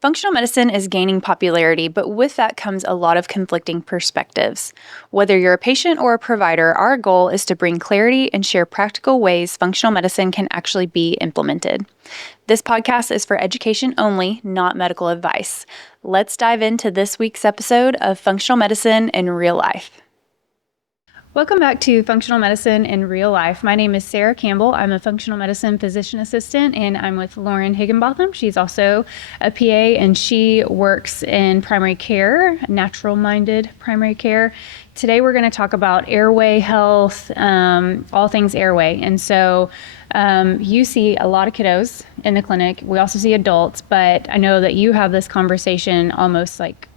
Functional medicine is gaining popularity, but with that comes a lot of conflicting perspectives. Whether you're a patient or a provider, our goal is to bring clarity and share practical ways functional medicine can actually be implemented. This podcast is for education only, not medical advice. Let's dive into this week's episode of Functional Medicine in Real Life. Welcome back to Functional Medicine in Real Life. My name is Sarah Campbell. I'm a functional medicine physician assistant, and I'm with Loryn Higginbothom. She's also a PA, and she works in primary care, natural-minded primary care. Today, we're going to talk about airway health, all things airway. And so you see a lot of kiddos in the clinic. We also see adults, but I know that you have this conversation almost like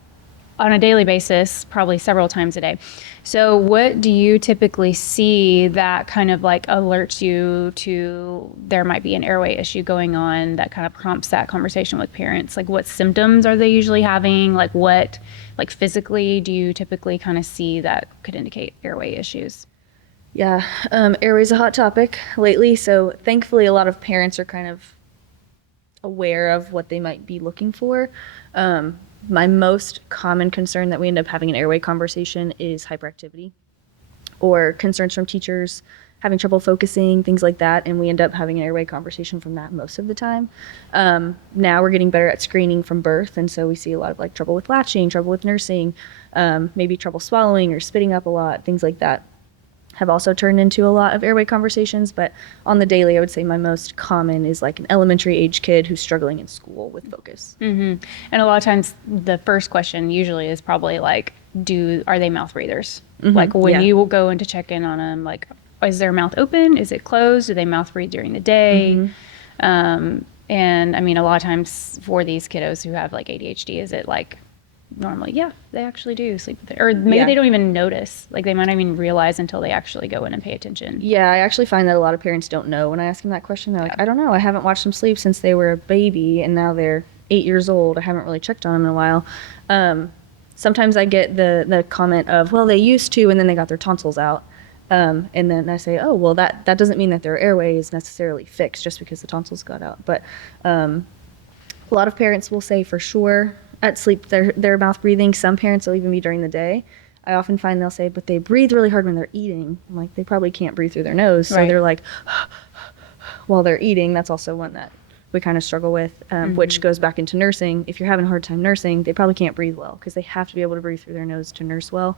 on a daily basis, probably several times a day. So what do you typically see that kind of like alerts you to there might be an airway issue going on that kind of prompts that conversation with parents? Like what symptoms are they usually having? Like what, like physically do you typically kind of see that could indicate airway issues? Yeah, airway's a hot topic lately. So thankfully a lot of parents are kind of aware of what they might be looking for. My most common concern that we end up having an airway conversation is hyperactivity or concerns from teachers having trouble focusing, things like that. And we end up having an airway conversation from that most of the time. Now we're getting better at screening from birth. And so we see a lot of like trouble with latching, trouble with nursing, maybe trouble swallowing or spitting up a lot, things like that have also turned into a lot of airway conversations. But on the daily, I would say my most common is like an elementary age kid who's struggling in school with focus. Mm-hmm. And a lot of times the first question usually is probably like, are they mouth breathers? Mm-hmm. Like when you will go in to check in on them, like, is their mouth open? Is it closed? Do they mouth breathe during the day? Mm-hmm. And I mean, a lot of times for these kiddos who have like ADHD, is it like, normally, yeah, they actually do sleep with it. Or maybe they don't even notice. Like they might not even realize until they actually go in and pay attention. Yeah, I actually find that a lot of parents don't know when I ask them that question. They're like, I don't know. I haven't watched them sleep since they were a baby and now they're 8 years old. I haven't really checked on them in a while. Sometimes I get the comment of, well, they used to and then they got their tonsils out. And then I say, oh, well, that doesn't mean that their airway is necessarily fixed just because the tonsils got out. But a lot of parents will say for sure at sleep they're mouth breathing. Some parents will even be during the day. I often find they'll say, but they breathe really hard when they're eating. I'm like, they probably can't breathe through their nose. So they're like, while they're eating. That's also one that we kind of struggle with, which goes back into nursing. If you're having a hard time nursing, they probably can't breathe well because they have to be able to breathe through their nose to nurse well.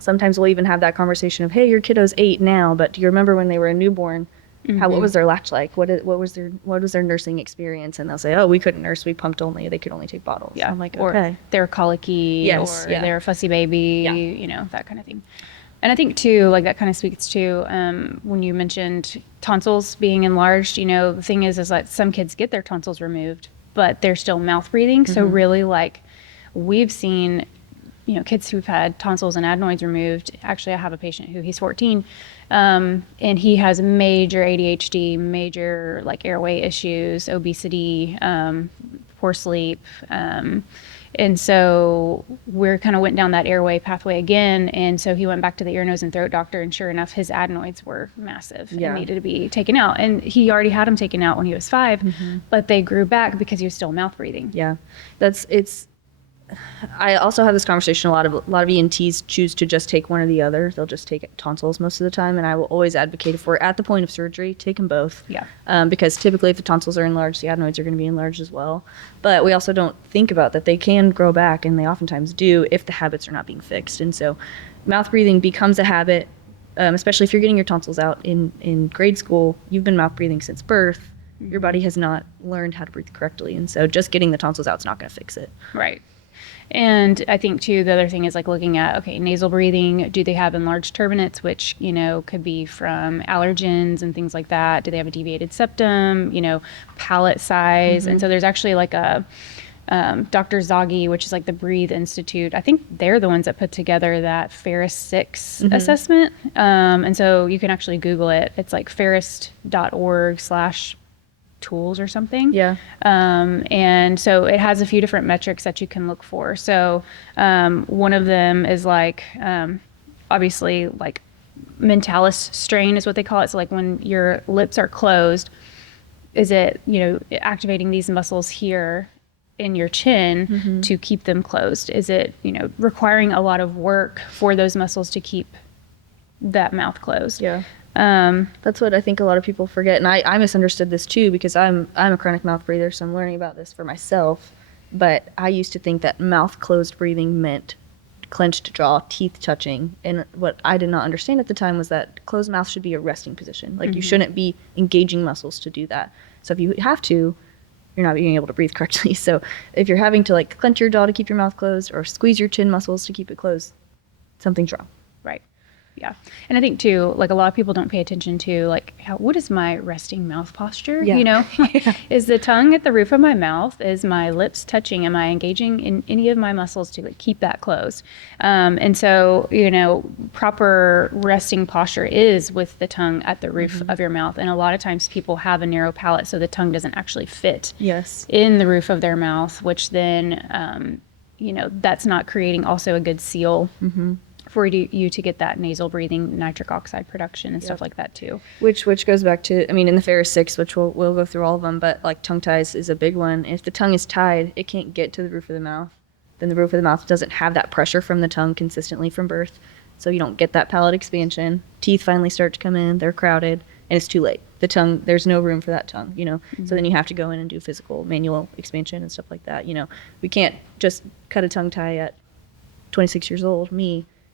Sometimes we'll even have that conversation of, hey, your kiddo's 8 now, but do you remember when they were a newborn? What was their latch like? What was their nursing experience? And they'll say, oh, we couldn't nurse, we pumped only, they could only take bottles. Yeah. I'm like, or okay. They're colicky, or they're a fussy baby, you know, that kind of thing. And I think too, like that kind of speaks to when you mentioned tonsils being enlarged, you know, the thing is that some kids get their tonsils removed, but they're still mouth breathing. So really like we've seen, you know, kids who've had tonsils and adenoids removed. Actually, I have a patient he's 14, and he has major ADHD, major like airway issues, obesity, poor sleep. And so we're kind of went down that airway pathway again. And so he went back to the ear, nose, and throat doctor. And sure enough, his adenoids were massive and needed to be taken out. And he already had them taken out when he was 5, but they grew back because he was still mouth breathing. Yeah, I also have this conversation. A lot of ENTs choose to just take one or the other. They'll just take tonsils most of the time, and I will always advocate if we're at the point of surgery, take them both. Yeah. Because typically if the tonsils are enlarged, the adenoids are going to be enlarged as well. But we also don't think about that they can grow back, and they oftentimes do if the habits are not being fixed. And so mouth breathing becomes a habit, especially if you're getting your tonsils out in grade school. You've been mouth breathing since birth. Your body has not learned how to breathe correctly, and so just getting the tonsils out is not going to fix it. Right. And I think too, the other thing is like looking at, okay, nasal breathing, do they have enlarged turbinates, which, you know, could be from allergens and things like that? Do they have a deviated septum, you know, palate size? And so there's actually like a Dr. Zaghi, which is like the Breathe Institute. I think they're the ones that put together that Ferris 6 assessment. And so you can actually Google it. It's like ferris.org/tools or something. Yeah. And so it has a few different metrics that you can look for. So one of them is like, obviously like mentalis strain is what they call it. So like when your lips are closed, is it, you know, activating these muscles here in your chin to keep them closed? Is it, requiring a lot of work for those muscles to keep that mouth closed? Yeah. That's what I think a lot of people forget. And I misunderstood this too, because I'm a chronic mouth breather, so I'm learning about this for myself. But I used to think that mouth closed breathing meant clenched jaw, teeth touching. And what I did not understand at the time was that closed mouth should be a resting position. Like you shouldn't be engaging muscles to do that. So if you have to, you're not being able to breathe correctly. So if you're having to like clench your jaw to keep your mouth closed or squeeze your chin muscles to keep it closed, something's wrong. Right. Yeah. And I think too, like a lot of people don't pay attention to like what is my resting mouth posture? Yeah. Is the tongue at the roof of my mouth? Is my lips touching? Am I engaging in any of my muscles to like keep that closed? And so, proper resting posture is with the tongue at the roof of your mouth. And a lot of times people have a narrow palate, so the tongue doesn't actually fit in the roof of their mouth, which then, that's not creating also a good seal for you to get that nasal breathing, nitric oxide production and stuff like that too. Which goes back to, in the Ferris 6, which we'll go through all of them, but like tongue ties is a big one. If the tongue is tied, it can't get to the roof of the mouth. Then the roof of the mouth doesn't have that pressure from the tongue consistently from birth. So you don't get that palate expansion. Teeth finally start to come in, they're crowded, and it's too late. The tongue, there's no room for that tongue, So then you have to go in and do physical manual expansion and stuff like that. We can't just cut a tongue tie at 26 years old,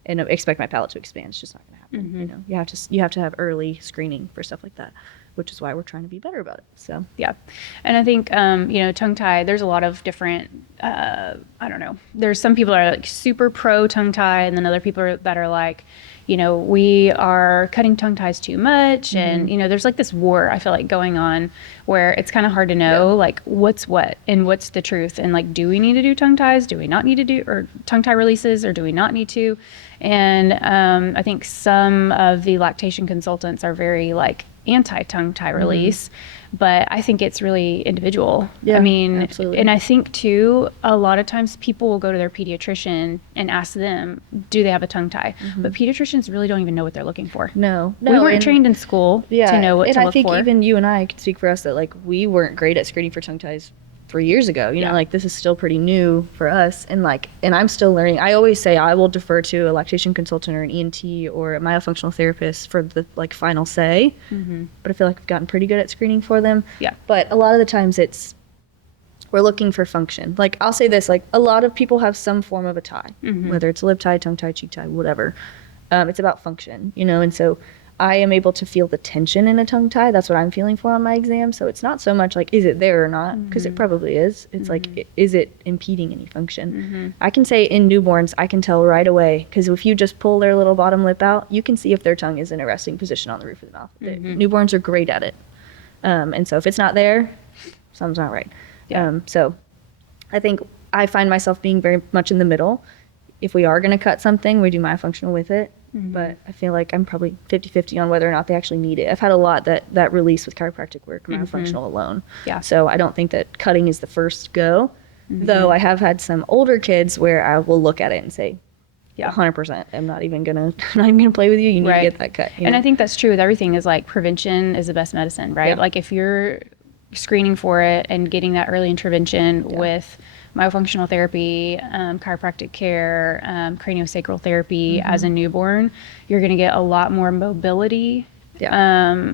and expect my palate to expand. It's just not going to happen. You have to have early screening for stuff like that, which is why we're trying to be better about it. So yeah, and I think tongue tie. There's a lot of different. I don't know. There's some people that are like super pro tongue tie, and then other people that are like, we are cutting tongue ties too much, and there's like this war I feel like going on where it's kind of hard to know like what's what and what's the truth, and like do we need to do tongue ties? Do we not need to do or tongue tie releases, or do we not need to? And I think some of the lactation consultants are very like anti-tongue tie release, but I think it's really individual. Yeah, absolutely. And I think too, a lot of times people will go to their pediatrician and ask them, do they have a tongue tie? But pediatricians really don't even know what they're looking for. No, we weren't trained in school to know what to look for. And I think even you and I could speak for us that like we weren't great at screening for tongue ties 3 years ago. Like this is still pretty new for us, and I'm still learning. I always say I will defer to a lactation consultant or an ENT or a myofunctional therapist for the like final say. But I feel like I've gotten pretty good at screening for them. Yeah. But a lot of the times we're looking for function. Like I'll say this, like a lot of people have some form of a tie, whether it's lip tie, tongue tie, cheek tie, whatever. It's about function, and so I am able to feel the tension in a tongue tie. That's what I'm feeling for on my exam. So it's not so much like, is it there or not? Because it probably is. It's like, is it impeding any function? I can say in newborns, I can tell right away. Because if you just pull their little bottom lip out, you can see if their tongue is in a resting position on the roof of the mouth. Newborns are great at it. And so if it's not there, something's not right. Yeah. So I think I find myself being very much in the middle. If we are going to cut something, we do myofunctional with it. But I feel like I'm probably 50-50 on whether or not they actually need it. I've had a lot that release with chiropractic work, myofunctional alone. Yeah. So I don't think that cutting is the first go, though I have had some older kids where I will look at it and say, 100%, I'm not even gonna play with you. You need to get that cut. And I think that's true with everything is like prevention is the best medicine, right? Yeah. Like if you're screening for it and getting that early intervention with myofunctional therapy, chiropractic care, craniosacral therapy as a newborn, you're going to get a lot more mobility. Yeah.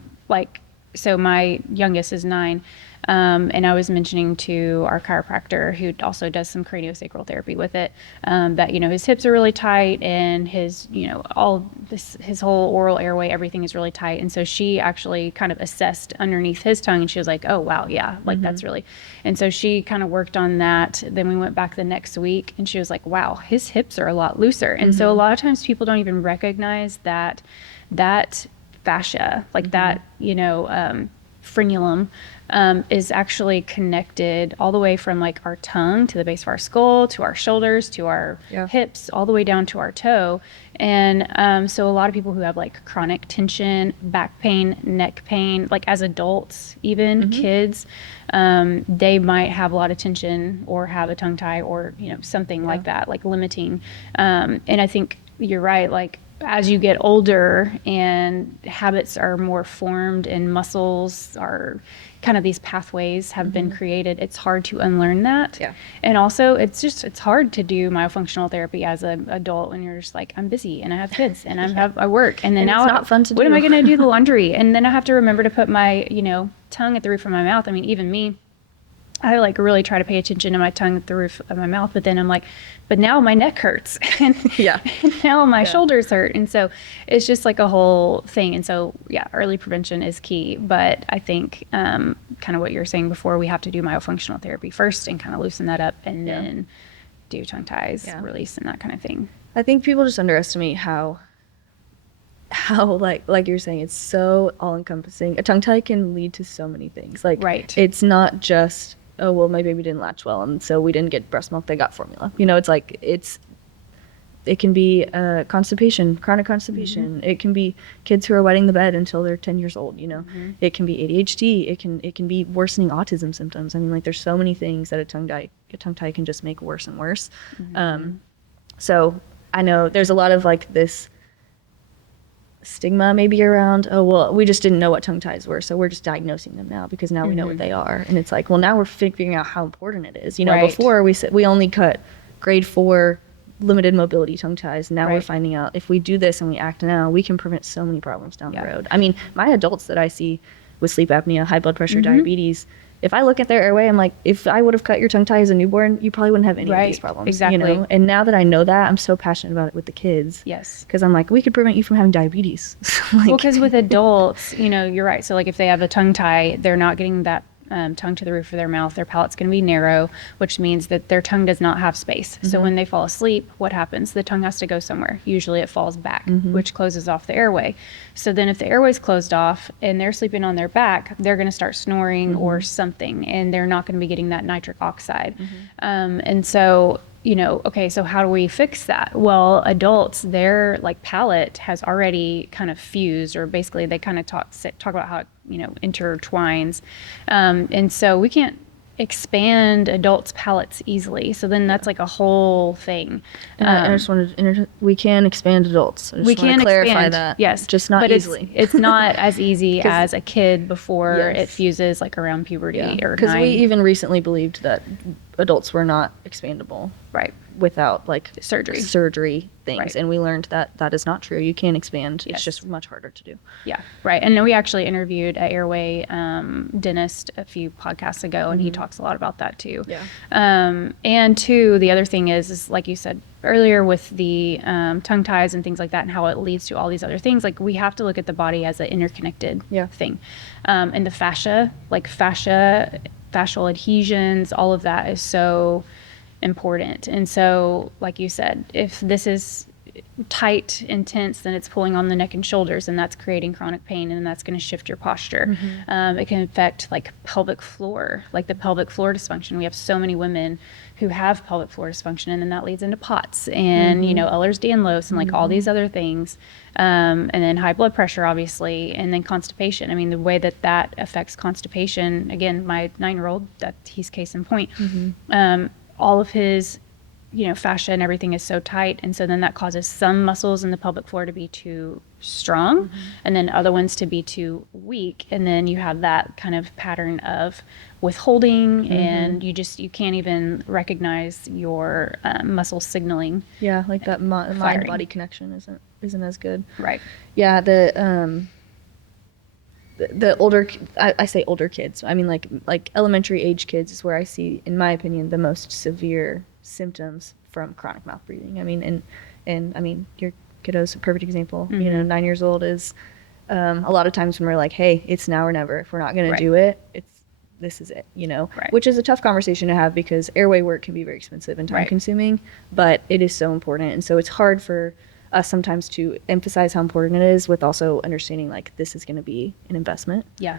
So my youngest is 9. And I was mentioning to our chiropractor who also does some craniosacral therapy with it, that, his hips are really tight and his, his whole oral airway, everything is really tight. And so she actually kind of assessed underneath his tongue and she was like, oh, wow. Yeah. Like that's really, and so she kind of worked on that. Then we went back the next week and she was like, wow, his hips are a lot looser. And so a lot of times people don't even recognize that fascia, like that, frenulum, is actually connected all the way from like our tongue to the base of our skull, to our shoulders, to our hips, all the way down to our toe. And so a lot of people who have like chronic tension, back pain, neck pain, like as adults, even kids, they might have a lot of tension or have a tongue tie or, something like that, like limiting. And I think you're right, like as you get older and habits are more formed and muscles are kind of these pathways have been created, it's hard to unlearn that. Yeah. And also it's hard to do myofunctional therapy as an adult when you're just like, I'm busy and I have kids and I work. And then And now it's not fun to what do. am I going to do the laundry? And then I have to remember to put my, tongue at the roof of my mouth. I mean, even me, I like really try to pay attention to my tongue at the roof of my mouth, but then I'm like, but now my neck hurts and, and now my shoulders hurt. And so it's just like a whole thing. And so, early prevention is key. But I think kind of what you were saying before, we have to do myofunctional therapy first and kind of loosen that up and then do tongue ties, release and that kind of thing. I think people just underestimate how like you're saying, it's so all encompassing. A tongue tie can lead to so many things. Like, it's not just, oh, well, my baby didn't latch well, and so we didn't get breast milk, they got formula. It's like, it can be constipation, chronic constipation. It can be kids who are wetting the bed until they're 10 years old, It can be ADHD. It can be worsening autism symptoms. I mean, like, there's so many things that a tongue tie can just make worse and worse. So I know there's a lot of like this stigma maybe around, oh, well, we just didn't know what tongue ties were, so we're just diagnosing them now because now we know what they are. And it's like, well, now we're figuring out how important it is. Before we said we only cut grade 4 limited mobility tongue ties. Now we're finding out if we do this and we act now, we can prevent so many problems down the road. I mean, my adults that I see with sleep apnea, high blood pressure, diabetes, if I look at their airway, I'm like, if I would have cut your tongue tie as a newborn, you probably wouldn't have any of these problems. Exactly. And now that I know that, I'm so passionate about it with the kids. Yes. Because I'm like, we could prevent you from having diabetes. Well, because with adults, you're right. So like if they have a tongue tie, they're not getting that tongue to the roof of their mouth. Their palate's going to be narrow, which means that their tongue does not have space. So when they fall asleep, what happens? The tongue has to go somewhere. Usually it falls back, which closes off the airway. So then if the airway's closed off and they're sleeping on their back, they're going to start snoring or something, and they're not going to be getting that nitric oxide. And so okay, so how do we fix that? Well, adults, their like palate has already kind of fused, or basically they kind of talk about how it, intertwines. And so we can't expand adults' palates easily. So then that's like a whole thing. And I just wanted to we can expand adults. I just we want can to clarify expand, that. yes, just not but easily. It's not as easy as a kid before it fuses like around puberty or because we even recently believed that adults were not expandable. Right. Without like surgery things. Right. And we learned that that is not true. You can expand. Yes. It's just much harder to do. Yeah. Right. And then we actually interviewed an Airway dentist a few podcasts ago, and he talks a lot about that too. Yeah. And two, the other thing is like you said earlier with the tongue ties and things like that and how it leads to all these other things, like we have to look at the body as an interconnected thing. And the fascia, fascial adhesions, all of that is so important. And so, like you said, if this is tight, intense, then it's pulling on the neck and shoulders, and that's creating chronic pain, and that's going to shift your posture. It can affect like pelvic floor, like the pelvic floor dysfunction. We have so many women who have pelvic floor dysfunction, and then that leads into POTS and Ehlers-Danlos and like all these other things, and then high blood pressure, obviously, and then constipation. I mean, the way that affects constipation, again, my 9-year-old, that he's case in point. All of his fascia and everything is so tight, and so then that causes some muscles in the pelvic floor to be too strong and then other ones to be too weak, and then you have that kind of pattern of withholding, and you can't even recognize your muscle signaling. Like that mind body connection isn't as good. Right. The older, I say older kids, I mean like elementary age kids is where I see, in my opinion, the most severe symptoms from chronic mouth breathing. I mean, and I mean, your kiddo's a perfect example. 9 years old is a lot of times when we're like, hey, it's now or never. If we're not going to do it, this is it, which is a tough conversation to have because airway work can be very expensive and time consuming, but it is so important. And so it's hard for us sometimes to emphasize how important it is with also understanding like this is going to be an investment. Yeah.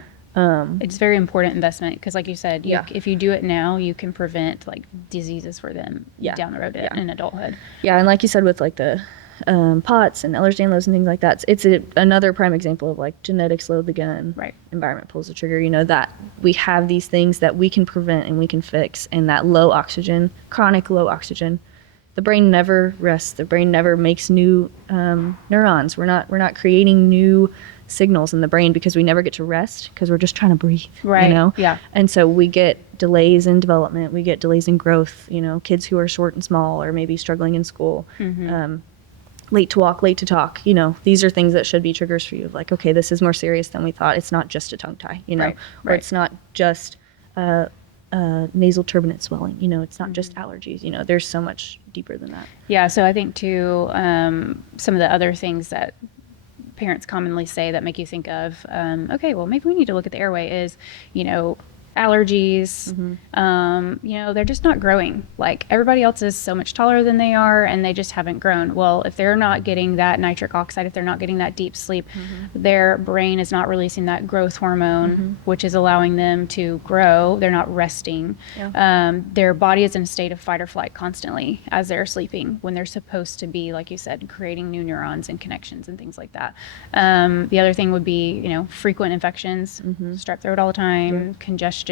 It's very important investment because like you said, if you do it now, you can prevent like diseases for them down the road in adulthood. Yeah. And like you said, with like the POTS and Ehlers-Danlos and things like that, it's another prime example of like genetics load the gun, environment pulls the trigger, that we have these things that we can prevent and we can fix, and that low oxygen, chronic low oxygen, the brain never rests. The brain never makes new neurons. We're not creating new signals in the brain because we never get to rest because we're just trying to breathe, Right. you know? Yeah. And so we get delays in development, we get delays in growth, you know, kids who are short and small or maybe struggling in school, late to walk, late to talk, you know, these are things that should be triggers for you of like, okay, this is more serious than we thought. It's not just a tongue tie, you know, Right, or right. it's not just nasal turbinate swelling, you know, it's not just allergies, you know, there's so much deeper than that. Yeah, so I think too, some of the other things that parents commonly say that make you think of, okay, well, maybe we need to look at the airway is, you know, allergies, you know, they're just not growing. Like everybody else is so much taller than they are and they just haven't grown. Well, if they're not getting that nitric oxide, if they're not getting that deep sleep, their brain is not releasing that growth hormone, which is allowing them to grow. They're not resting. Yeah. Their body is in a state of fight or flight constantly as they're sleeping when they're supposed to be, like you said, creating new neurons and connections and things like that. The other thing would be, you know, frequent infections, strep throat all the time, congestion.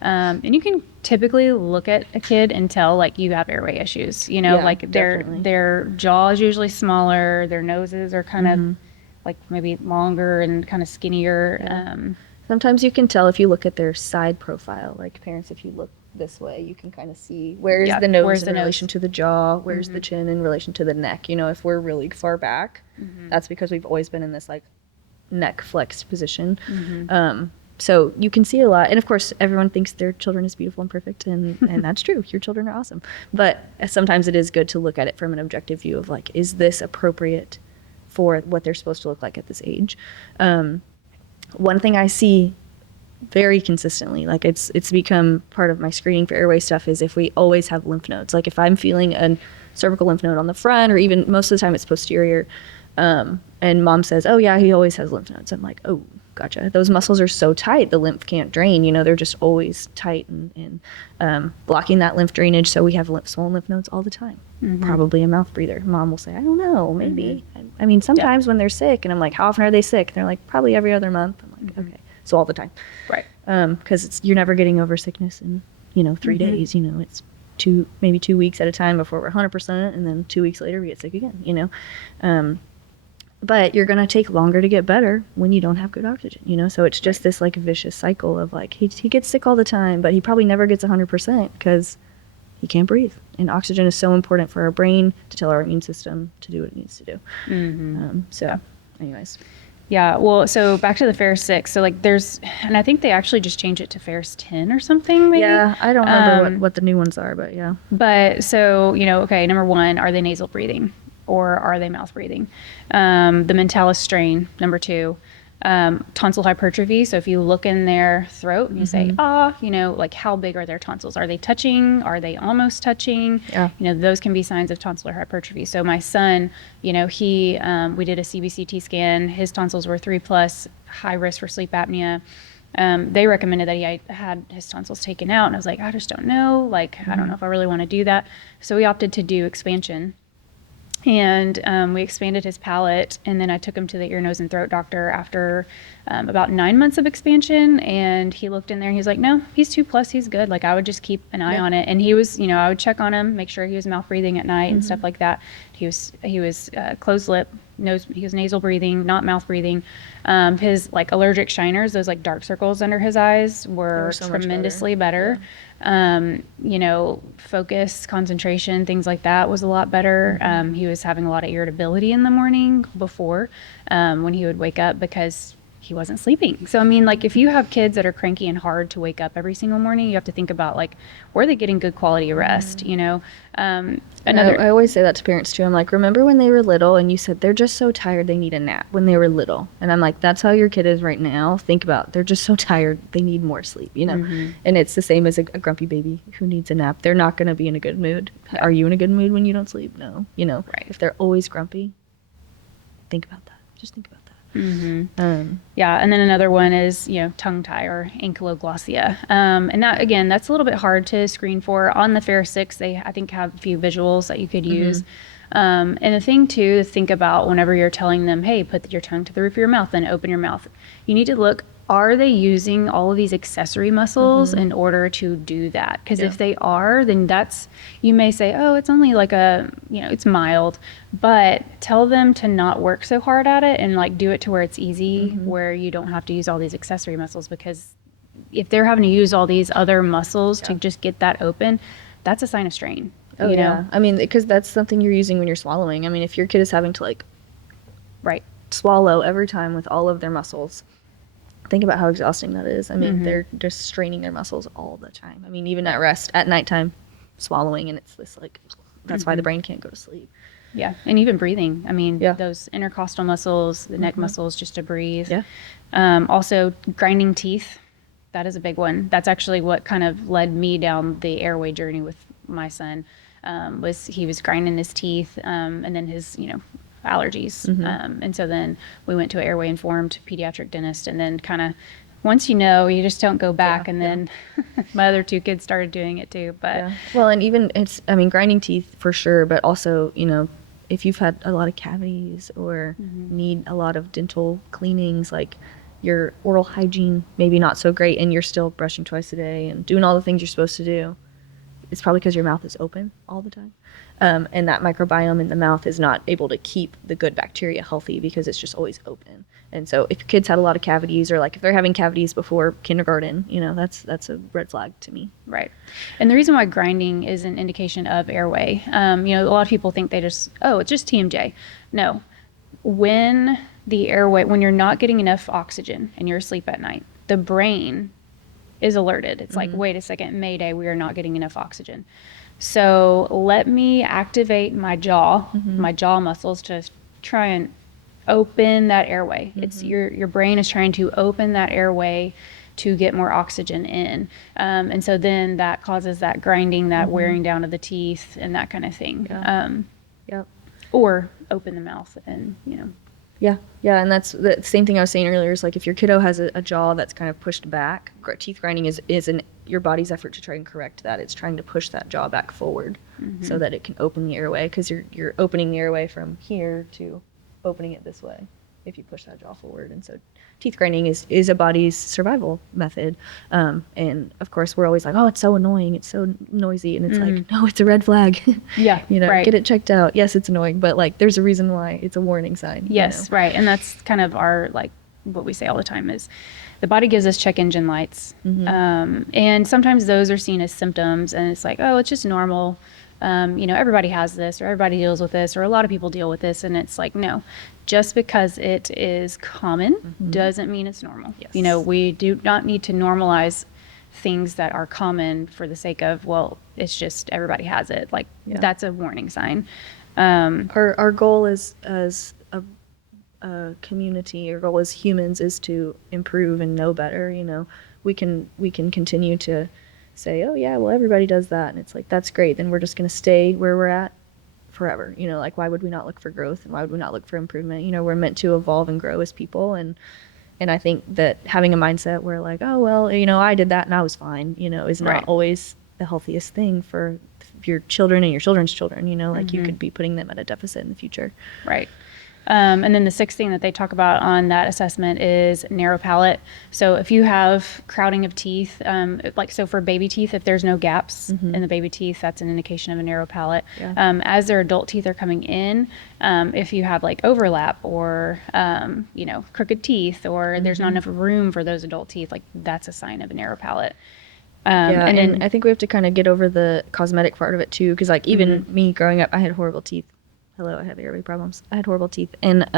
And you can typically look at a kid and tell like you have airway issues, you know, Yeah, like definitely. their jaw is usually smaller, their noses are kind of like maybe longer and kind of skinnier. Sometimes you can tell if you look at their side profile, like parents, if you look this way, you can kind of see where's Yeah, the nose where's in the nose? relation to the jaw, where's the chin in relation to the neck. You know, if we're really far back, that's because we've always been in this like neck flexed position. So you can see a lot. And of course, everyone thinks their children is beautiful and perfect, and that's true. Your children are awesome. But sometimes it is good to look at it from an objective view of like, is this appropriate for what they're supposed to look like at this age? One thing I see very consistently, like it's become part of my screening for airway stuff, is if we always have lymph nodes. Like if I'm feeling a cervical lymph node on the front, or even most of the time it's posterior, and mom says, oh yeah, he always has lymph nodes. I'm like, oh, gotcha. Those muscles are so tight, the lymph can't drain. You know, they're just always tight and blocking that lymph drainage. So we have swollen lymph nodes all the time. Probably a mouth breather. Mom will say, I don't know, maybe. I mean, sometimes when they're sick, and I'm like, how often are they sick? They're like, probably every other month. I'm like, okay. So all the time. Right. Because you're never getting over sickness in, 3 days. You know, it's maybe 2 weeks at a time before we're 100%, and then 2 weeks later we get sick again, you know. But you're going to take longer to get better when you don't have good oxygen, you know? So it's just this like vicious cycle of like, he gets sick all the time, but he probably never gets 100% because he can't breathe. And oxygen is so important for our brain to tell our immune system to do what it needs to do. So anyways. Yeah, well, so back to the Ferris 6. So, like, and I think they actually just changed it to Ferris 10 or something, maybe. Yeah, I don't remember what the new ones are, but yeah. But, so, you know, okay, number one, are they nasal breathing or are they mouth breathing? The Mentalis strain, number two. Tonsil hypertrophy. So if you look in their throat and you say, you know, like how big are their tonsils? Are they touching? Are they almost touching? Yeah. You know, those can be signs of tonsillar hypertrophy. So my son, you know, we did a CBCT scan. His tonsils were 3+, high risk for sleep apnea. They recommended that he had his tonsils taken out. And I was like, I just don't know. Like, I don't know if I really want to do that. So we opted to do expansion. And we expanded his palate, and then I took him to the ear, nose, and throat doctor after about 9 months of expansion. And he looked in there, and he was like, "No, he's 2+. He's good. Like I would just keep an eye on it." And he was, you know, I would check on him, make sure he was mouth breathing at night and stuff like that. He was closed lip, nose. He was nasal breathing, not mouth breathing. His like allergic shiners, those like dark circles under his eyes, were so much tremendously better. You know, focus, concentration, things like that was a lot better. He was having a lot of irritability in the morning before when he would wake up because he wasn't sleeping. So, I mean, like if you have kids that are cranky and hard to wake up every single morning, you have to think about like, were they getting good quality rest, you know? I always say that to parents too. I'm like, remember when they were little and you said they're just so tired they need a nap when they were little? And I'm like, that's how your kid is right now. Think about, they're just so tired they need more sleep, you know? And it's the same as a grumpy baby who needs a nap. They're not going to be in a good mood. Yeah. Are you in a good mood when you don't sleep? No. You know, Right. If they're always grumpy, think about that. Just think about that. Yeah, and then another one is, you know, tongue tie or ankyloglossia. And that, again, that's a little bit hard to screen for. On the Ferris 6, they, I think, have a few visuals that you could use. And the thing, too, to think about whenever you're telling them, hey, put your tongue to the roof of your mouth and open your mouth, you need to look are they using all of these accessory muscles in order to do that? Because if they are, then you may say, oh, it's only like it's mild, but tell them to not work so hard at it and like do it to where it's easy, where you don't have to use all these accessory muscles, because if they're having to use all these other muscles to just get that open, that's a sign of strain. Oh, you yeah. know? I mean, because that's something you're using when you're swallowing. I mean, if your kid is having to like Right. swallow every time with all of their muscles, think about how exhausting that is. I mean, they're just straining their muscles all the time. I mean, even at rest, at nighttime, swallowing, and it's this like, that's why the brain can't go to sleep. Yeah. And even breathing. I mean, those intercostal muscles, the neck muscles, just to breathe. Yeah. Also, grinding teeth. That is a big one. That's actually what kind of led me down the airway journey with my son. Was he was grinding his teeth, and then his, allergies. And so then we went to an Airway informed pediatric dentist, and then kind of once you just don't go back. And then my other two kids started doing it too. But well, and even grinding teeth for sure, but also, if you've had a lot of cavities or need a lot of dental cleanings, like your oral hygiene maybe not so great, and you're still brushing twice a day and doing all the things you're supposed to do, it's probably because your mouth is open all the time. And that microbiome in the mouth is not able to keep the good bacteria healthy because it's just always open. And so if your kids had a lot of cavities, or like if they're having cavities before kindergarten, that's a red flag to me. Right. And the reason why grinding is an indication of airway, a lot of people think it's just TMJ. No. When you're not getting enough oxygen and you're asleep at night, the brain is alerted. It's like, wait a second, Mayday, we are not getting enough oxygen. So let me activate my jaw muscles to try and open that airway. It's your brain is trying to open that airway to get more oxygen in. And so then that causes that grinding, that wearing down of the teeth and that kind of thing. Yep. Or open the mouth and, Yeah, and that's the same thing I was saying earlier. Is like if your kiddo has a jaw that's kind of pushed back, teeth grinding is your body's effort to try and correct that. It's trying to push that jaw back forward so that it can open the airway, because you're opening the airway from here to opening it this way if you push that jaw forward. And so teeth grinding is a body's survival method. And of course we're always like, oh, it's so annoying, it's so noisy, and it's like, no, it's a red flag. Yeah. Right. Get it checked out. Yes, it's annoying, but like there's a reason why it's a warning sign. Yes. Right. And that's kind of our, like, what we say all the time is the body gives us check engine lights. And sometimes those are seen as symptoms, and it's like, oh, it's just normal. Everybody has this, or everybody deals with this, or a lot of people deal with this. And it's like, no, just because it is common doesn't mean it's normal. Yes. We do not need to normalize things that are common for the sake of, well, it's just everybody has it. Like, that's a warning sign. Our goal as a community, our goal as humans is to improve and know better. We can continue to say, oh yeah, well, everybody does that, and it's like, that's great, then we're just going to stay where we're at forever. Like, why would we not look for growth, and why would we not look for improvement? We're meant to evolve and grow as people, and I think that having a mindset where like, oh well, I did that and I was fine, is not always the healthiest thing for your children and your children's children. Like you could be putting them at a deficit in the future. Right. And then the sixth thing that they talk about on that assessment is narrow palate. So if you have crowding of teeth, so for baby teeth, if there's no gaps in the baby teeth, that's an indication of a narrow palate. Yeah. As their adult teeth are coming in, if you have like overlap or, crooked teeth, or there's not enough room for those adult teeth, like that's a sign of a narrow palate. And then I think we have to kind of get over the cosmetic part of it too, because like even me growing up, I had horrible teeth. I have airway problems. I had horrible teeth. And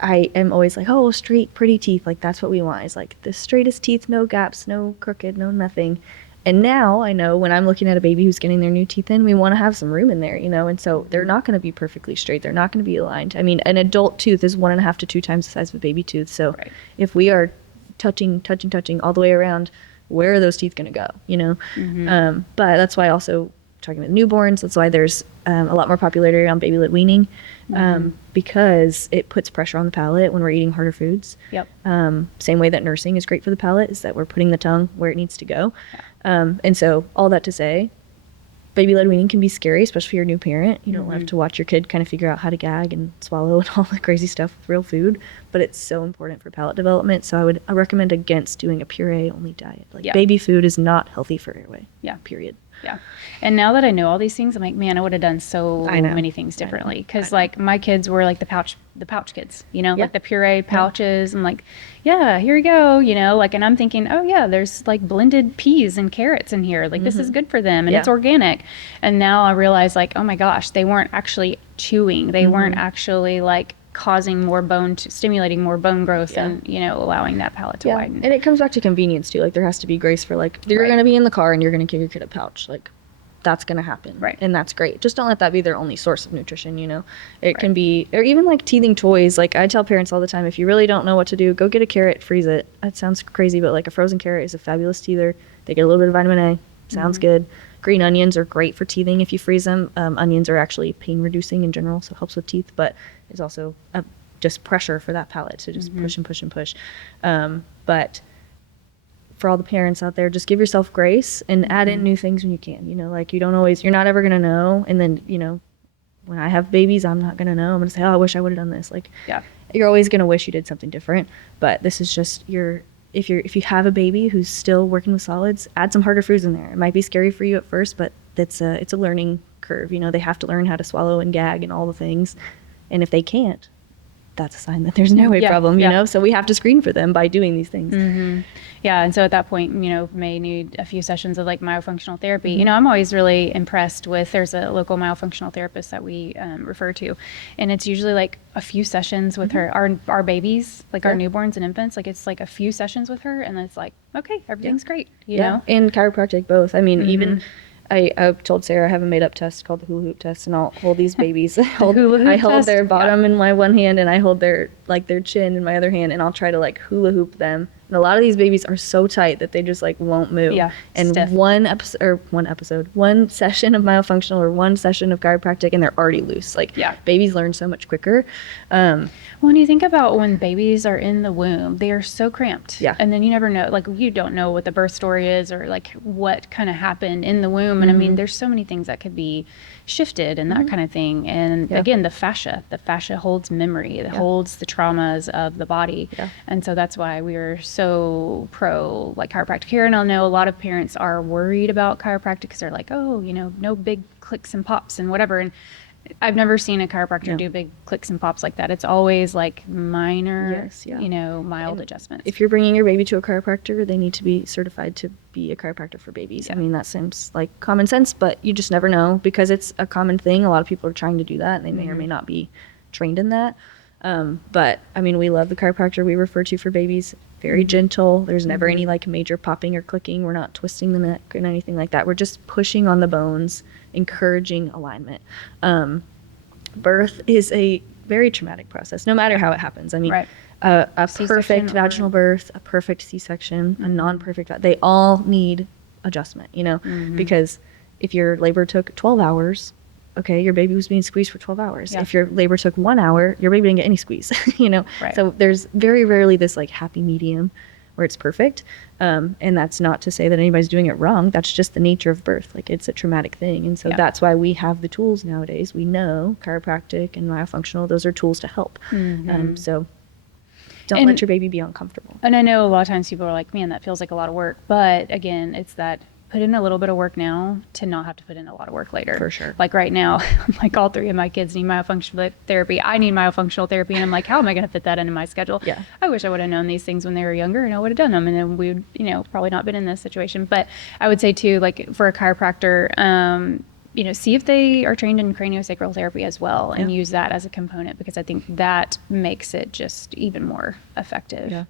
I am always like, oh, straight, pretty teeth. Like, that's what we want. It's like the straightest teeth, no gaps, no crooked, no nothing. And now I know when I'm looking at a baby who's getting their new teeth in, we want to have some room in there, And so they're not going to be perfectly straight. They're not going to be aligned. I mean, an adult tooth is 1.5 to 2 times the size of a baby tooth. So if we are touching all the way around, where are those teeth going to go, But that's why also talking about newborns, that's why there's a lot more popularity around baby led weaning, because it puts pressure on the palate when we're eating harder foods. Yep. Same way that nursing is great for the palate, is that we're putting the tongue where it needs to go. And so all that to say, baby-led weaning can be scary, especially if you're a new parent. You don't have to watch your kid kind of figure out how to gag and swallow and all the crazy stuff with real food, but it's so important for palate development. So I recommend against doing a puree-only diet. Like baby food is not healthy for airway. Yeah. Period. Yeah. And now that I know all these things, I'm like, man, I would have done so many things differently. Because like my kids were like the pouch kids, you know, like the puree pouches. I'm like, yeah, here we go, you know, like, and I'm thinking, oh yeah, there's like blended peas and carrots in here. Like this is good for them and it's organic. And now I realize like, oh my gosh, they weren't actually chewing. They weren't actually like causing stimulating more bone growth and, you know, allowing that palate to widen. And it comes back to convenience too. Like there has to be grace for like, you're going to be in the car and you're going to give your kid a pouch. Like that's going to happen. Right. And that's great. Just don't let that be their only source of nutrition, you know. It can be, or even like teething toys. Like I tell parents all the time, if you really don't know what to do, go get a carrot, freeze it. That sounds crazy, but like a frozen carrot is a fabulous teether. They get a little bit of vitamin A. Sounds good. Green onions are great for teething if you freeze them. Onions are actually pain reducing in general, so it helps with teeth, but it's also just pressure for that palate to just push and push and push. But for all the parents out there, just give yourself grace and add in new things when you can. You know, like you're not ever going to know. And then, you know, when I have babies, I'm not going to know. I'm going to say, oh, I wish I would have done this. Like, you're always going to wish you did something different. But this is just if you have a baby who's still working with solids, add some harder foods in there. It might be scary for you at first, but it's a learning curve. You know, they have to learn how to swallow and gag and all the things. And if they can't, that's a sign that there's no problem, you know? So we have to screen for them by doing these things. Yeah. And so at that point, you know, may need a few sessions of like myofunctional therapy. You know, I'm always really impressed there's a local myofunctional therapist that we refer to. And it's usually like a few sessions with her, our babies, like our newborns and infants, like it's like a few sessions with her. And then it's like, okay, everything's great, you know? And chiropractic both. I mean, even I've told Sarah I have a made-up test called the hula hoop test, and I'll hold these babies. I hold their bottom in my one hand, and I hold their chin in my other hand, and I'll try to like hula hoop them. And a lot of these babies are so tight that they just like won't move. Yeah, and stiff. one session of myofunctional or one session of chiropractic, and they're already loose. Like babies learn so much quicker. When you think about when babies are in the womb, they are so cramped. Yeah. And then you never know, like you don't know what the birth story is or like what kind of happened in the womb. And I mean, there's so many things that could be shifted and that kind of thing. And again, the fascia holds memory. It holds the traumas of the body. Yeah. And so that's why we are so pro like chiropractic here. And I know a lot of parents are worried about chiropractic because they're like, oh, you know, no big clicks and pops and whatever. And I've never seen a chiropractor do big clicks and pops like that. It's always like minor, you know, mild adjustments. If you're bringing your baby to a chiropractor, they need to be certified to be a chiropractor for babies. I mean, that seems like common sense, but you just never know because it's a common thing. A lot of people are trying to do that and they may or may not be trained in that. But I mean, we love the chiropractor we refer to for babies. Very gentle. There's never any like major popping or clicking. We're not twisting the neck or anything like that. We're just pushing on the bones, encouraging alignment. Birth is a very traumatic process, no matter how it happens. I mean, a perfect vaginal birth, a perfect C-section, a non-perfect, they all need adjustment, you know, because if your labor took 12 hours, okay, your baby was being squeezed for 12 hours. Yeah. If your labor took 1 hour, your baby didn't get any squeeze, you know? Right. So there's very rarely this like happy medium where it's perfect. And that's not to say that anybody's doing it wrong. That's just the nature of birth. Like it's a traumatic thing. And so that's why we have the tools nowadays. We know chiropractic and myofunctional, those are tools to help. So don't let your baby be uncomfortable. And I know a lot of times people are like, man, that feels like a lot of work. But again, it's that put in a little bit of work now to not have to put in a lot of work later. For sure. Like right now, like all three of my kids need myofunctional therapy. I need myofunctional therapy. And I'm like, how am I going to fit that into my schedule? Yeah. I wish I would have known these things when they were younger and I would have done them. And then we would, you know, probably not been in this situation. But I would say too, like for a chiropractor, you know, see if they are trained in craniosacral therapy as well and use that as a component because I think that makes it just even more effective. Yeah.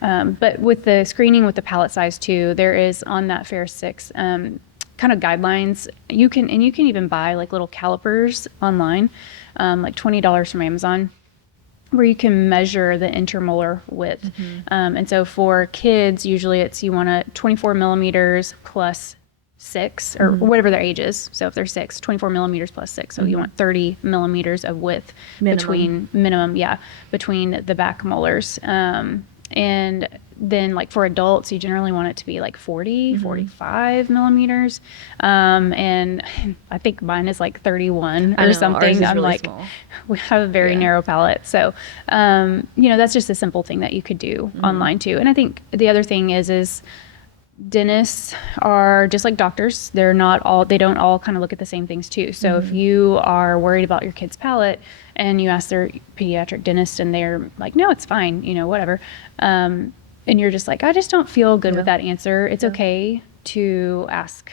But with the screening with the palate size too, there is on that FAIR 6 kind of guidelines. You can even buy like little calipers online, like $20 from Amazon, where you can measure the intermolar width. And so for kids, usually it's you want a 24 millimeters plus 6 or whatever their age is. So if they're 6, 24 millimeters plus 6. So you want 30 millimeters of width between the back molars. And then like for adults, you generally want it to be like 40, 45 millimeters. And I think mine is like 31 I or know, something. ours is I'm really like, small. we have a very narrow palate. So, that's just a simple thing that you could do online too. And I think the other thing is dentists are just like doctors. They don't all kind of look at the same things too. So if you are worried about your kid's palate and you ask their pediatric dentist and they're like, no, it's fine, whatever. And you're just like, I just don't feel good with that answer. It's okay to ask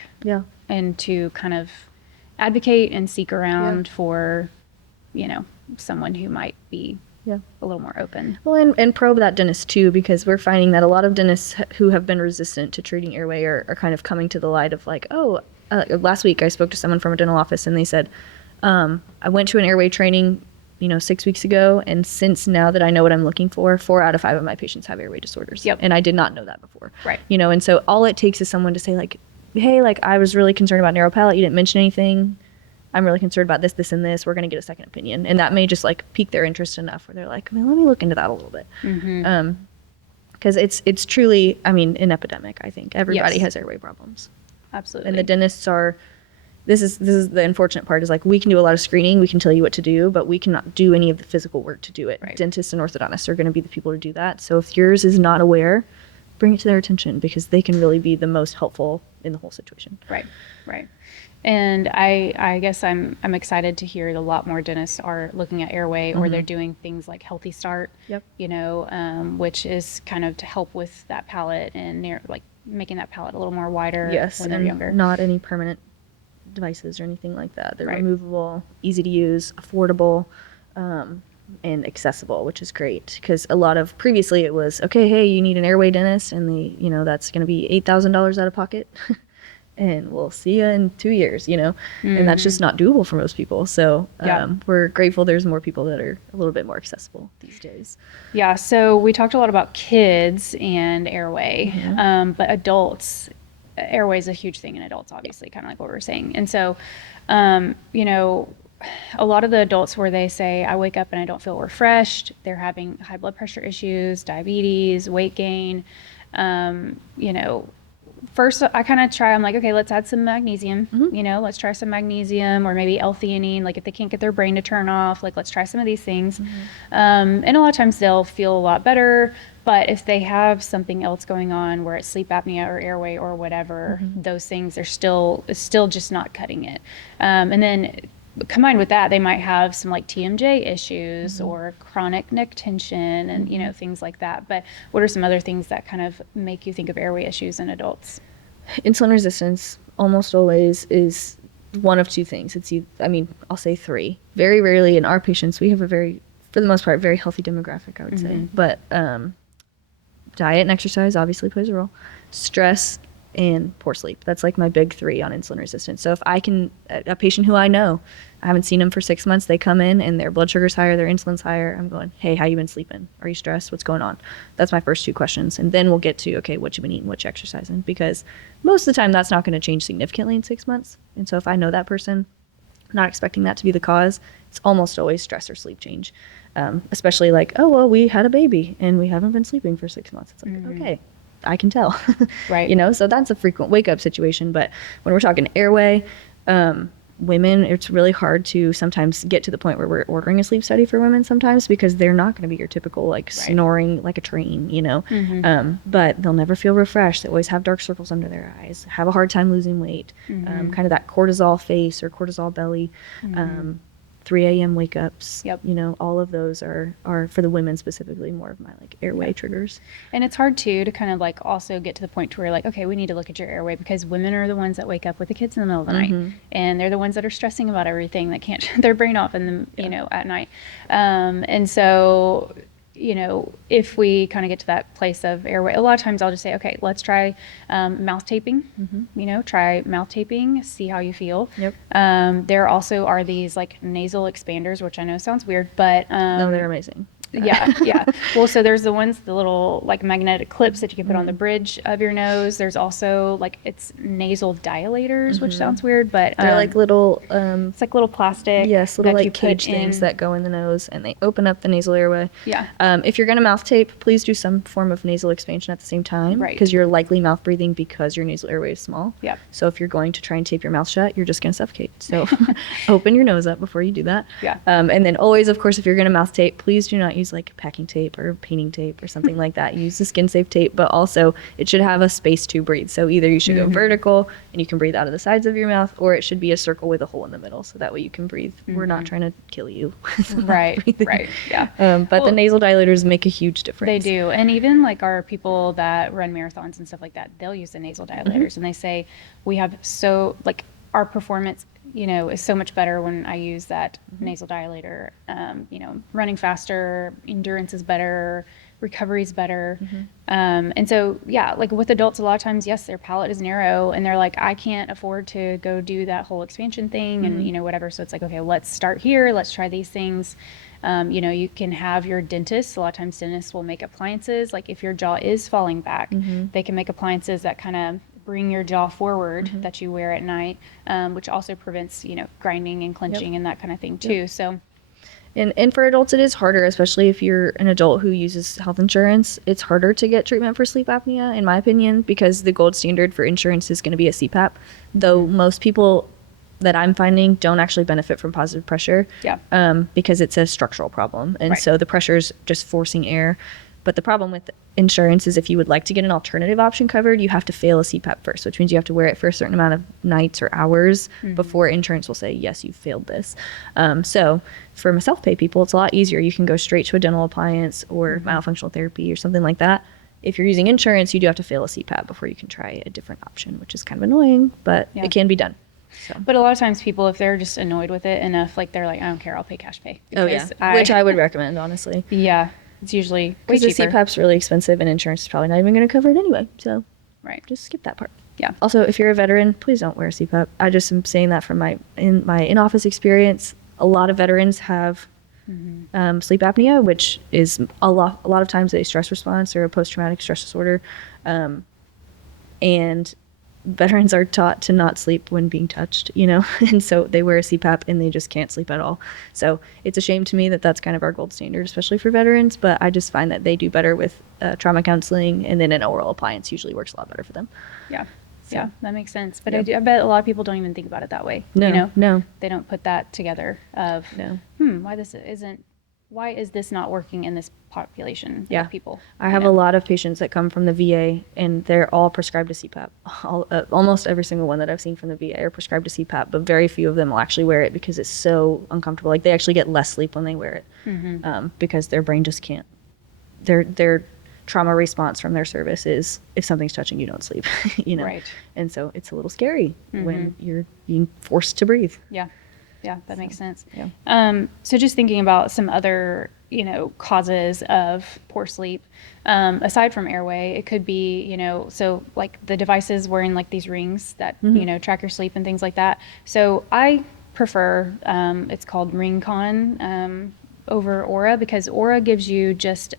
and to kind of advocate and seek around for, someone who might be a little more open. Well, and probe that dentist too, because we're finding that a lot of dentists who have been resistant to treating airway are kind of coming to the light of like, last week I spoke to someone from a dental office and they said, I went to an airway training, 6 weeks ago. And since now that I know what I'm looking for, 4 out of 5 of my patients have airway disorders. Yep. And I did not know that before. Right. And so all it takes is someone to say like, hey, like I was really concerned about narrow palate. You didn't mention anything. I'm really concerned about this, this, and this. We're going to get a second opinion. And that may just like pique their interest enough where they're like, let me look into that a little bit. Because it's truly, an epidemic, I think. Everybody has airway problems. Absolutely. And the dentists this is the unfortunate part is like we can do a lot of screening. We can tell you what to do, but we cannot do any of the physical work to do it. Right. Dentists and orthodontists are going to be the people to do that. So if yours is not aware, bring it to their attention because they can really be the most helpful in the whole situation. Right. And I guess I'm excited to hear that a lot more dentists are looking at airway or they're doing things like Healthy Start, which is kind of to help with that palate and like making that palate a little more wider when they're younger. Not any permanent devices or anything like that. They're removable, easy to use, affordable, and accessible, which is great because a lot of previously it was, okay, hey, you need an airway dentist and that's going to be $8,000 out of pocket. And we'll see you in 2 years, and that's just not doable for most people. So we're grateful there's more people that are a little bit more accessible these days. Yeah, so we talked a lot about kids and airway, but adults, airway is a huge thing in adults, obviously, kind of like what we were saying. And so, a lot of the adults where they say, I wake up and I don't feel refreshed, they're having high blood pressure issues, diabetes, weight gain, first I kind of try, I'm like, okay, let's add some magnesium, let's try some magnesium or maybe L-theanine. Like if they can't get their brain to turn off, like let's try some of these things. And a lot of times they'll feel a lot better, but if they have something else going on where it's sleep apnea or airway or whatever, those things are still just not cutting it. And then combined with that, they might have some like TMJ issues or chronic neck tension and, things like that. But what are some other things that kind of make you think of airway issues in adults? Insulin resistance almost always is one of two things. I'll say 3. Very rarely in our patients, we have a for the most part, very healthy demographic, I would say. But diet and exercise obviously plays a role. Stress and poor sleep. That's like my big 3 on insulin resistance. So if a patient who I know, I haven't seen them for 6 months, they come in and their blood sugar's higher, their insulin's higher, I'm going, hey, how you been sleeping? Are you stressed? What's going on? That's my first 2 questions. And then we'll get to, okay, what you been eating, what you exercising? Because most of the time that's not going to change significantly in 6 months. And so if I know that person, I'm not expecting that to be the cause, it's almost always stress or sleep change. Especially like, oh, well, we had a baby and we haven't been sleeping for 6 months. It's like, okay, I can tell. Right. So that's a frequent wake up situation. But when we're talking airway, women, it's really hard to sometimes get to the point where we're ordering a sleep study for women sometimes because they're not going to be your typical like snoring like a train, but they'll never feel refreshed. They always have dark circles under their eyes, have a hard time losing weight, kind of that cortisol face or cortisol belly, 3 a.m. wake ups. Yep. All of those are for the women specifically more of my like airway triggers. And it's hard too to kind of like also get to the point to where like, okay, we need to look at your airway because women are the ones that wake up with the kids in the middle of the night and they're the ones that are stressing about everything that can't shut their brain off at night. And so, if we kind of get to that place of airway, a lot of times I'll just say, okay, let's try mouth taping, try mouth taping, see how you feel. Yep. There also are these like nasal expanders, which I know sounds weird, but no, they're amazing. Yeah. Well, so there's the ones, the little like magnetic clips that you can put on the bridge of your nose. There's also like it's nasal dilators, which sounds weird, but They're like little, it's like little plastic yes, little that you like put cage things in. that go in the nose, and they open up the nasal airway. Yeah. If you're gonna mouth tape, please do some form of nasal expansion at the same time, Right. because you're likely mouth breathing because your nasal airway is small. Yep. So if you're going to try and tape your mouth shut, you're just gonna suffocate. So open your nose up before you do that. Yeah. And then always, of course, if you're gonna mouth tape, please do not use like packing tape or painting tape or something like that. Use the skin safe tape, but also it should have a space to breathe. So either you should go vertical and you can breathe out of the sides of your mouth, or it should be a circle with a hole in the middle, so that way you can breathe. We're not trying to kill you. Right. Yeah. But the nasal dilators make a huge difference. They do. And even like our people that run marathons and stuff like that, they'll use the nasal dilators and they say we have like our performance, is so much better when I use that nasal dilator. Running faster, endurance is better, recovery is better. And so, yeah, like with adults, a lot of times, yes, their palate is narrow and they're like, I can't afford to go do that whole expansion thing and, whatever. So it's like, okay, let's start here. Let's try these things. You can have your dentist. A lot of times dentists will make appliances. Like if your jaw is falling back, they can make appliances that kind of bring your jaw forward that you wear at night, which also prevents, grinding and clenching and that kind of thing too. So. And for adults, it is harder, especially if you're an adult who uses health insurance. It's harder to get treatment for sleep apnea, in my opinion, because the gold standard for insurance is going to be a CPAP, though most people that I'm finding don't actually benefit from positive pressure because it's a structural problem. And so the pressure is just forcing air. But the problem with insurance is if you would like to get an alternative option covered, you have to fail a CPAP first, which means you have to wear it for a certain amount of nights or hours before insurance will say, yes, you failed this. So for self-pay people, it's a lot easier. You can go straight to a dental appliance or myofunctional therapy or something like that. If you're using insurance, you do have to fail a CPAP before you can try a different option, which is kind of annoying, but it can be done. So. But a lot of times people, if they're just annoyed with it enough, like they're like, I don't care, I'll pay cash pay. Which I would recommend, honestly. Yeah. It's usually way cheaper. Because the CPAP's really expensive and insurance is probably not even going to cover it anyway. So just skip that part. Yeah. Also, if you're a veteran, please don't wear a CPAP. I just am saying that from my in-office experience. A lot of veterans have sleep apnea, which is a lot of times a stress response or a post-traumatic stress disorder. And veterans are taught to not sleep when being touched, and so they wear a CPAP and they just can't sleep at all. So it's a shame to me that that's kind of our gold standard, especially for veterans, but I just find that they do better with trauma counseling, and then an oral appliance usually works a lot better for them. Yeah. Yeah, that makes sense. But I bet a lot of people don't even think about it that way. No. They don't put that together of, why is this not working in this population of people? I have a lot of patients that come from the VA, and they're all prescribed a CPAP. Almost every single one that I've seen from the VA are prescribed a CPAP, but very few of them will actually wear it because it's so uncomfortable. Like they actually get less sleep when they wear it because their brain just can't. Their trauma response from their service is if something's touching you, don't sleep. Right. And so it's a little scary when you're being forced to breathe. Yeah, that makes sense. Yeah. So just thinking about some other, causes of poor sleep, aside from airway, it could be, so like the devices wearing like these rings that, track your sleep and things like that. So I prefer, it's called RingCon over Aura, because Aura gives you just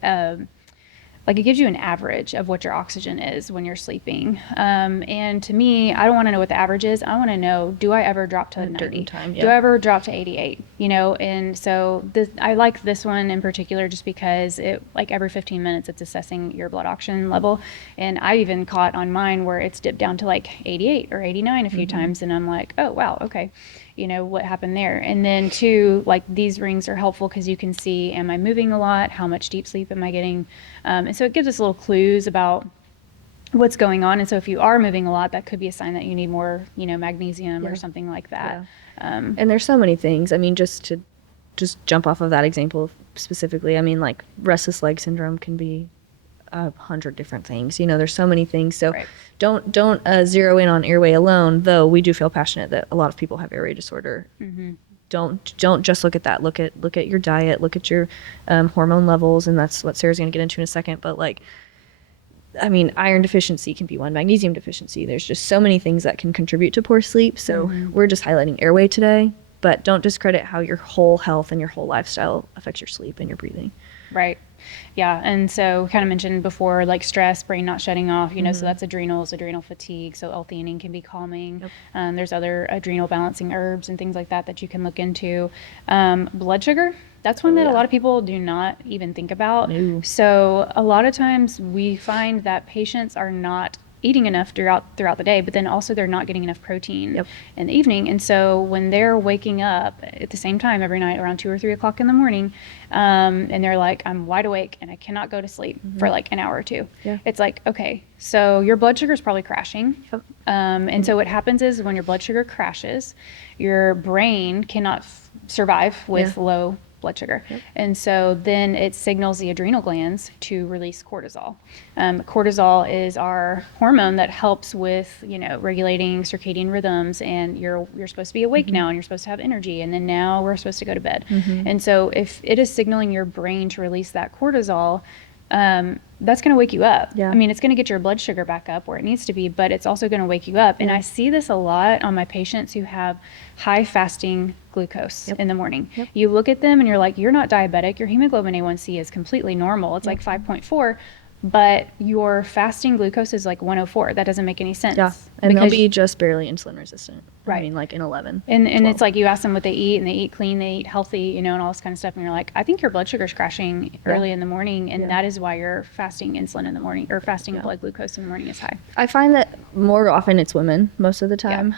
it gives you an average of what your oxygen is when you're sleeping. And to me, I don't want to know what the average is. I want to know, do I ever drop to 90? Time, Do I ever drop to 88? And so I like this one in particular just because it, like every 15 minutes, it's assessing your blood oxygen level. And I even caught on mine where it's dipped down to like 88 or 89 a few times. And I'm like, oh, wow, okay. What happened there. And then two, like these rings are helpful because you can see, am I moving a lot? How much deep sleep am I getting? And so it gives us little clues about what's going on. And so if you are moving a lot, that could be a sign that you need more, magnesium or something like that. And there's so many things. I mean, just to jump off of that example specifically, I mean, like restless leg syndrome can be 100 different things. There's so many things. So don't zero in on airway alone, though we do feel passionate that a lot of people have airway disorder. Don't just look at that. Look at your diet, look at your hormone levels, and that's what Sarah's going to get into in a second. But iron deficiency can be one, magnesium deficiency. There's just so many things that can contribute to poor sleep. So we're just highlighting airway today, but don't discredit how your whole health and your whole lifestyle affects your sleep and your breathing. Right. Yeah. And so we kind of mentioned before, like stress, brain not shutting off, so that's adrenals, adrenal fatigue. So L-theanine can be calming. Yep. There's other adrenal balancing herbs and things like that you can look into. Blood sugar, that's one that a lot of people do not even think about. No. So a lot of times we find that patients are not eating enough throughout the day, but then also they're not getting enough protein in the evening. And so when they're waking up at the same time every night around 2 or 3 o'clock in the morning, and they're like, I'm wide awake and I cannot go to sleep for like an hour or two. Yeah. It's like, okay, so your blood sugar is probably crashing. And so what happens is when your blood sugar crashes, your brain cannot survive with low blood sugar. And so then it signals the adrenal glands to release cortisol. Cortisol is our hormone that helps with, regulating circadian rhythms, and you're supposed to be awake now and you're supposed to have energy, and then now we're supposed to go to bed. And so if it is signaling your brain to release that cortisol, that's going to wake you up. Yeah. I mean, it's going to get your blood sugar back up where it needs to be, but it's also going to wake you up. And I see this a lot on my patients who have high fasting glucose in the morning. You look at them and you're like, you're not diabetic. Your hemoglobin A1C is completely normal. It's like 5.4. But your fasting glucose is like 104. That doesn't make any sense. Yeah, and they'll be just barely insulin resistant. Right. I mean, like in 11. And it's like you ask them what they eat, and they eat clean, they eat healthy, and all this kind of stuff. And you're like, I think your blood sugar's crashing early in the morning, and that is why you're fasting insulin in the morning, or fasting blood glucose in the morning is high. I find that more often it's women most of the time.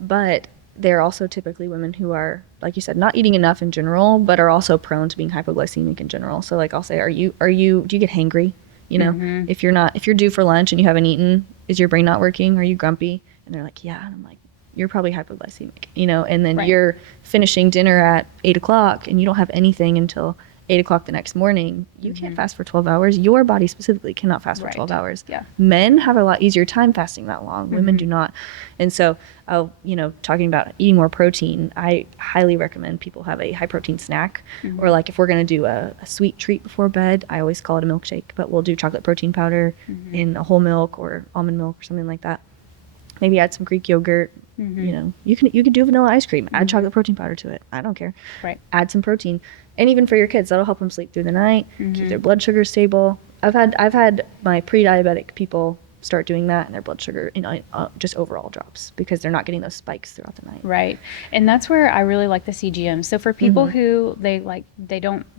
But they're also typically women who are, like you said, not eating enough in general, but are also prone to being hypoglycemic in general. So like I'll say, do you get hangry? If you're due for lunch and you haven't eaten, is your brain not working? Are you grumpy? And they're like, yeah. And I'm like, you're probably hypoglycemic, and then you're finishing dinner at 8 o'clock and you don't have anything until 8 o'clock the next morning. You can't fast for 12 hours. Your body specifically cannot fast for 12 hours. Yeah. Men have a lot easier time fasting that long. Women do not. And so, talking about eating more protein, I highly recommend people have a high protein snack. Or like if we're going to do a sweet treat before bed, I always call it a milkshake, but we'll do chocolate protein powder in a whole milk or almond milk or something like that. Maybe add some Greek yogurt. You could do vanilla ice cream. Add chocolate protein powder to it. I don't care. Right. Add some protein, and even for your kids, that'll help them sleep through the night, keep their blood sugar stable. I've had my pre-diabetic people start doing that, and their blood sugar, just overall drops because they're not getting those spikes throughout the night. Right. And that's where I really like the CGM. So for people who they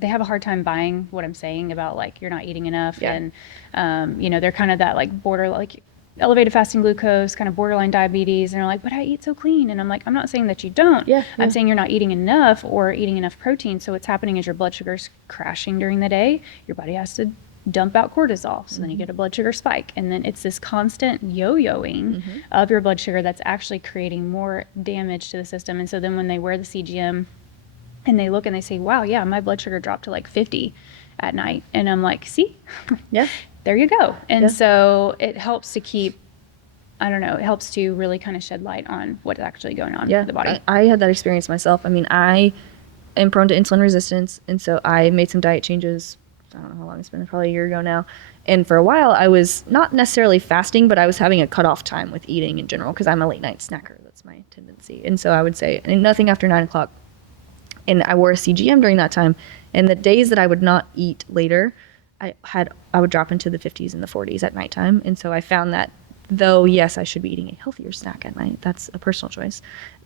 have a hard time buying what I'm saying about like you're not eating enough, and they're kind of that like border, like elevated fasting glucose, kind of borderline diabetes, and they're like, but I eat so clean. And I'm like, I'm not saying that you don't. I'm saying you're not eating enough or eating enough protein. So what's happening is your blood sugar's crashing during the day. Your body has to dump out cortisol. So then you get a blood sugar spike. And then it's this constant yo-yoing of your blood sugar that's actually creating more damage to the system. And so then when they wear the CGM and they look and they say, wow, yeah, my blood sugar dropped to like 50 at night. And I'm like, see? Yeah. There you go. And so it helps to keep, it helps to really kind of shed light on what's actually going on with the body. I had that experience myself. I mean, I am prone to insulin resistance, and so I made some diet changes. I don't know how long it's been, probably a year ago now. And for a while, I was not necessarily fasting, but I was having a cutoff time with eating in general because I'm a late night snacker. That's my tendency. And so I would say nothing after 9 o'clock. And I wore a CGM during that time. And the days that I would not eat later, I would drop into the 50s and the 40s at nighttime. And so I found that though, yes, I should be eating a healthier snack at night. That's a personal choice.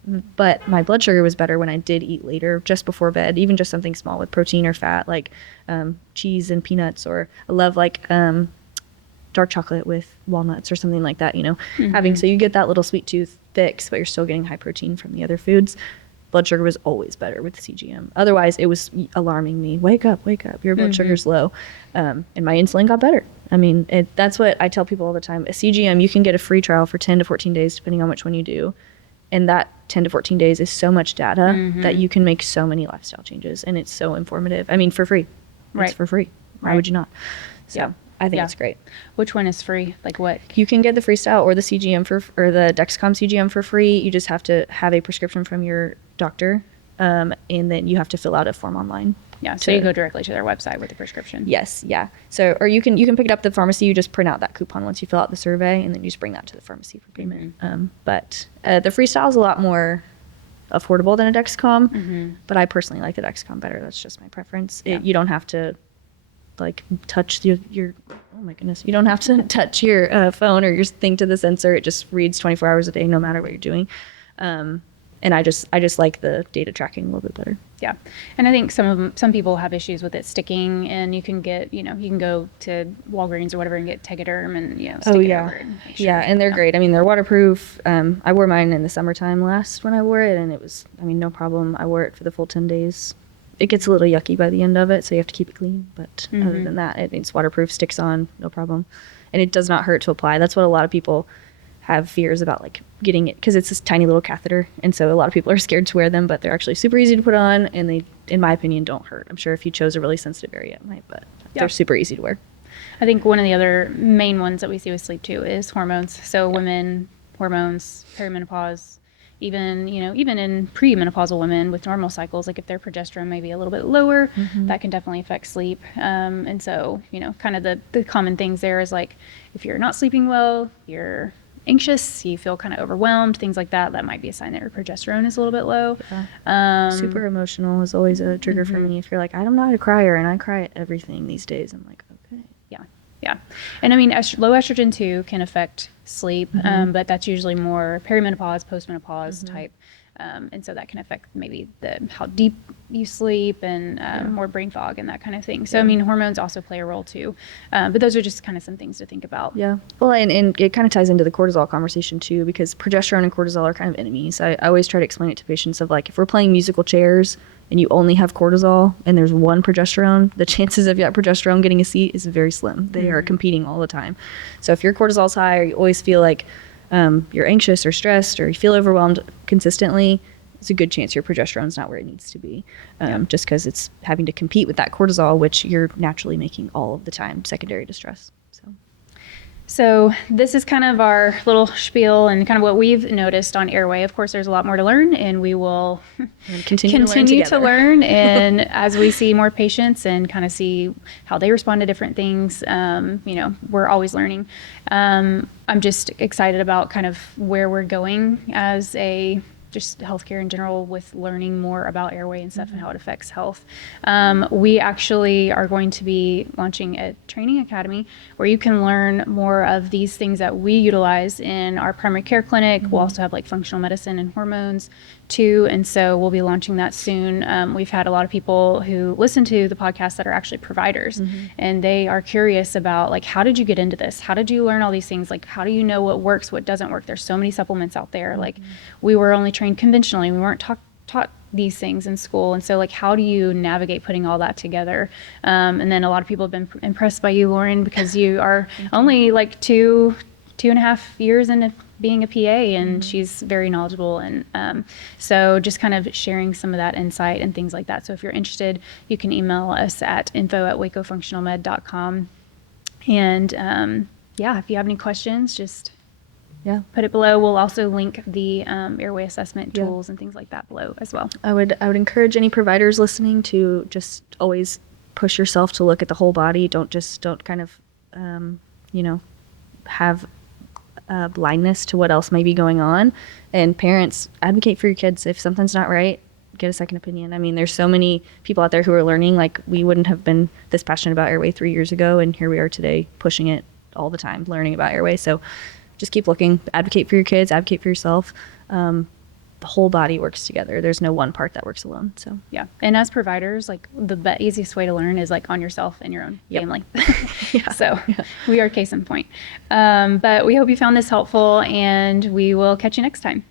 But my blood sugar was better when I did eat later, just before bed, even just something small with protein or fat, like cheese and peanuts, or I love like dark chocolate with walnuts or something like that, so you get that little sweet tooth fix, but you're still getting high protein from the other foods. Blood sugar was always better with CGM. Otherwise, it was alarming me. Wake up, your blood sugar's low. And my insulin got better. I mean, that's what I tell people all the time. A CGM, you can get a free trial for 10 to 14 days, depending on which one you do. And that 10 to 14 days is so much data that you can make so many lifestyle changes. And it's so informative. I mean, for free. Right. It's for free. Why would you not? So I think it's great. Which one is free? Like what? You can get the Freestyle or the CGM or the Dexcom CGM for free. You just have to have a prescription from your doctor, and then you have to fill out a form online. Yeah, so you go directly to their website with the prescription. Yes, yeah. So, or you can pick it up at the pharmacy. You just print out that coupon once you fill out the survey, and then you just bring that to the pharmacy for payment. But the Freestyle is a lot more affordable than a Dexcom. But I personally like the Dexcom better. That's just my preference. You don't have to like touch your oh my goodness, you don't have to touch your phone or your thing to the sensor. It just reads 24 hours a day, no matter what you're doing. And I just like the data tracking a little bit better. Yeah. And I think some people have issues with it sticking, and you can get, you can go to Walgreens or whatever and get Tegaderm and, stick it over it and make sure, Yeah. And they're great. I mean, they're waterproof. I wore mine in the summertime last when I wore it, and it was, no problem. I wore it for the full 10 days. It gets a little yucky by the end of it, so you have to keep it clean. But other than that, it's waterproof, sticks on, no problem. And it does not hurt to apply. That's what a lot of people have fears about, like getting it, because it's this tiny little catheter, and so a lot of people are scared to wear them, but they're actually super easy to put on, and they, in my opinion, don't hurt. I'm sure if you chose a really sensitive area, it might, but they're super easy to wear. I think one of the other main ones that we see with sleep too is hormones. So women, hormones, perimenopause, even in premenopausal women with normal cycles, like if their progesterone may be a little bit lower, that can definitely affect sleep. And so, kind of the common things there is like if you're not sleeping well, you're anxious, you feel kind of overwhelmed, things like that, that might be a sign that your progesterone is a little bit low. Super emotional is always a trigger for me. If you're like, I'm not a crier and I cry at everything these days, I'm like, okay. Yeah. And I mean, low estrogen too can affect sleep, but that's usually more perimenopause, postmenopause type. And so that can affect maybe how deep you sleep and more brain fog and that kind of thing. So, I mean, hormones also play a role too. But those are just kind of some things to think about. Yeah. Well, and it kind of ties into the cortisol conversation too, because progesterone and cortisol are kind of enemies. I always try to explain it to patients of like, if we're playing musical chairs and you only have cortisol and there's one progesterone, the chances of that progesterone getting a seat is very slim. They are competing all the time. So if your cortisol's high or you always feel like you're anxious or stressed or you feel overwhelmed consistently, it's a good chance your progesterone's not where it needs to be, just because it's having to compete with that cortisol, which you're naturally making all of the time secondary to stress. So this is kind of our little spiel and kind of what we've noticed on Airway. Of course, there's a lot more to learn, and we will continue to learn. And as we see more patients and kind of see how they respond to different things, we're always learning. I'm just excited about kind of where we're going as just healthcare in general, with learning more about Airway and stuff and how it affects health. We actually are going to be launching a training academy where you can learn more of these things that we utilize in our primary care clinic. We'll also have like functional medicine and hormones too, and so we'll be launching that soon. We've had a lot of people who listen to the podcast that are actually providers, and they are curious about like, how did you get into this? How did you learn all these things? Like, how do you know what works, what doesn't work? There's so many supplements out there. Like, we were only trained conventionally. We weren't taught these things in school, and so like, how do you navigate putting all that together? And then a lot of people have been impressed by you, Loryn, because you are only like two and a half years into being a PA, and she's very knowledgeable. And so just kind of sharing some of that insight and things like that. So if you're interested, you can email us at info@wacofunctionalmed.com. And if you have any questions, just put it below. We'll also link the Airway assessment tools and things like that below as well. I would encourage any providers listening to just always push yourself to look at the whole body. Don't kind of have blindness to what else may be going on. And parents, advocate for your kids. If something's not right, get a second opinion. I mean, there's so many people out there who are learning. Like, we wouldn't have been this passionate about Airway 3 years ago, and here we are today pushing it all the time, learning about Airway. So just keep looking, advocate for your kids, advocate for yourself. The whole body works together. There's no one part that works alone. So and as providers, like, the easiest way to learn is like on yourself and your own family. So we are case in point. But we hope you found this helpful, and we will catch you next time.